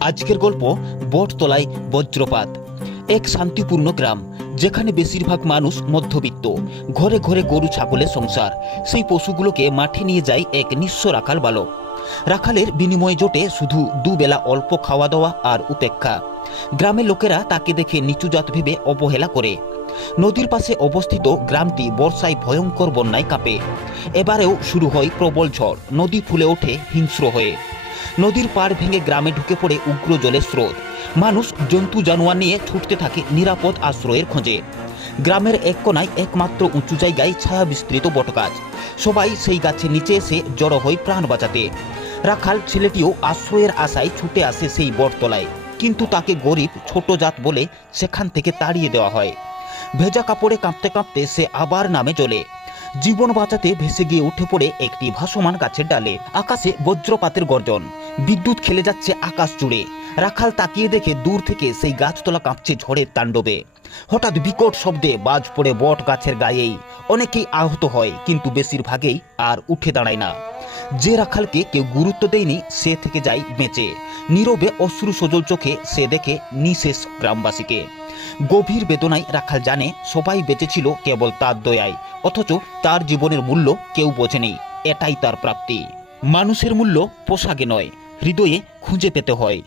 আজকের গল্প বটতলায় বজ্রপাত। এক শান্তিপূর্ণ গ্রাম, যেখানে বেশিরভাগ মানুষ মধ্যবিত্ত। ঘরে ঘরে গরু, ছাগলের সংসার। সেই পশুগুলোকে মাঠে নিয়ে যায় এক নিঃস্ব রাখাল বালক। রাখালের বিনিময় জোটে শুধু দুবেলা অল্প খাওয়া দাওয়া আর উপেক্ষা। গ্রামের লোকেরা তাকে দেখে নিচু জাত ভেবে অবহেলা করে। নদীর পাশে অবস্থিত গ্রামটি বর্ষায় ভয়ঙ্কর বন্যায় কাঁপে। এবারেও শুরু হয় প্রবল ঝড়। নদী ফুলে ওঠে হিংস্র হয়ে। নদীর পাড় ভেঙে গ্রামে ঢুকে পড়ে উগ্র জলের স্রোত। মানুষ জন্তু জানোয়ার নিয়ে ছুটতে থাকে নিরাপদ আশ্রয়ের খোঁজে। গ্রামের এক কোনায় একমাত্র উঁচু জায়গায় ছায়া বিস্তৃত বটগাছ। সবাই সেই গাছের নিচে এসে জড়ো হয় প্রাণ বাঁচাতে। রাখাল ছেলেটিও আশ্রয়ের আশায় ছুটে আসে সেই বটতলায়। কিন্তু তাকে গরিব, ছোট জাত বলে সেখান থেকে তাড়িয়ে দেওয়া হয়। ভেজা কাপড়ে কাঁপতে কাঁপতে সে আবার নামে চলে। জীবন বাঁচাতে ভেসে গিয়ে উঠে পড়ে একটি ভাসমান গাছের ডালে। আকাশে বজ্রপাতের গর্জন। বিদ্যুৎ খেলে যাচ্ছে আকাশ জুড়ে। রাখাল তাকিয়ে দেখে দূর থেকে সেই গাছতলা কাঁপছে ঝড়ের তাণ্ডবে। হঠাৎ বিকট শব্দে বাজ পড়ে বট গাছের গায়েই। অনেকেই আহত হয়, কিন্তু বেশিরভাগেই আর উঠে দাঁড়ায় না। যে রাখালকে কেউ গুরুত্ব দেয়নি, সে থেকে যায় বেঁচে। নীরবে অশ্রু সজল চোখে সে দেখে নিশেষ গ্রামবাসীকে। গভীর বেদনায় রাখাল জানে, সবাই বেঁচেছিল কেবল তার দয়ায়, অথচ তার জীবনের মূল্য কেউ বোঝেনি। এটাই তার প্রাপ্তি। মানুষের মূল্য পোশাকে নয় হৃদয়ে খুঁজে পেতে হয়।